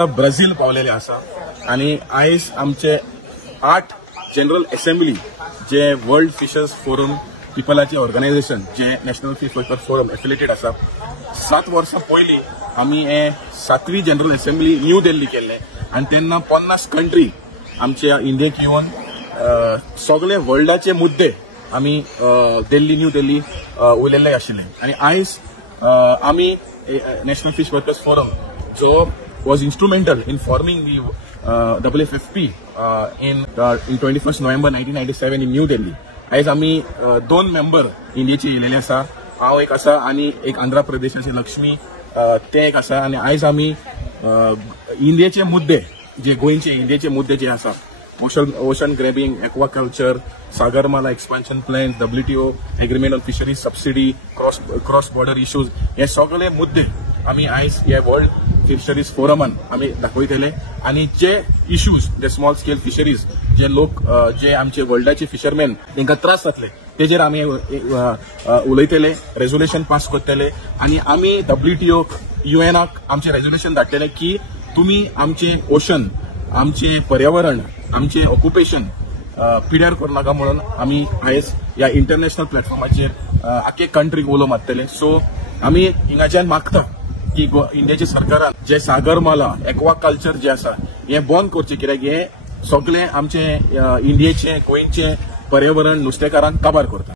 ब्राझील पावलेले आसा आणि आयज आमचे 8 जनरल असेंब्ली जे वर्ल्ड फिशर्स फोरम पिपलाचे ऑर्गनायझेशन जे national fish worker forum affiliated आसा 7 वर्सां पयलीं आमी हे 7वी जनरल असेंब्ली न्यू दिल्ली केल्ले आणि तेन्ना 50 कंट्री आमच्या इंडियेक येवन सगळे वर्ल्डाचे मुद्दे आमी न्यू दिल्ली उलयल्ले आशिल्ले आणि आयज आमी नॅशनल फिश वर्कर्स फोरम जो was instrumental in forming the WFP in 21st November 1997 in New Delhi. आज आम्ही 2 मेंबर इंडियेचे येयलेले आसा. हांव एक आसा आणि एक आंध्र प्रदेशाचे लक्ष्मी ते एक आसा आणि आज आम्ही इंडियेचे मुद्दे जे गोयचे इंडियेचे मुद्दे जे आसा ocean grabbing, aquaculture, Sagarmala expansion plan, WTO agreement on fisheries subsidy, cross border issues हे सगळे मुद्दे आम्ही आज या वर्ल्ड फिशरीज फोरमान आम्ही दाखवतले आणि जे इश्यूज जे स्मॉल स्केल फिशरीज जे लोक जे आमचे वर्ल्डाचे फिशरमॅन तांकां त्रास जातले तेजेर आम्ही उलयतले, रेझोल्युशन पास करतले आणि आम्ही WTO UNक आमचे रेझोल्युशन धाडटले की तुम्ही आमचे ओशन, आमचे पर्यावरण, आमचे ऑक्युपेशन पिड्यार करू नका म्हणून आम्ही आयज या इंटरनॅशनल प्लॅटफॉर्माचेर आख्खे कंट्रीक उलो मारतले. सो आम्ही हिंगाच्यान मागता की इंडियाच्या सरकारान जे सागरमाला एक्वाकल्चर जे आसा हे बंद करचे कित्याक हे सगळे आमचे इंडियेचे गोंयचे पर्यावरण नुस्तेकारांक काबार करता.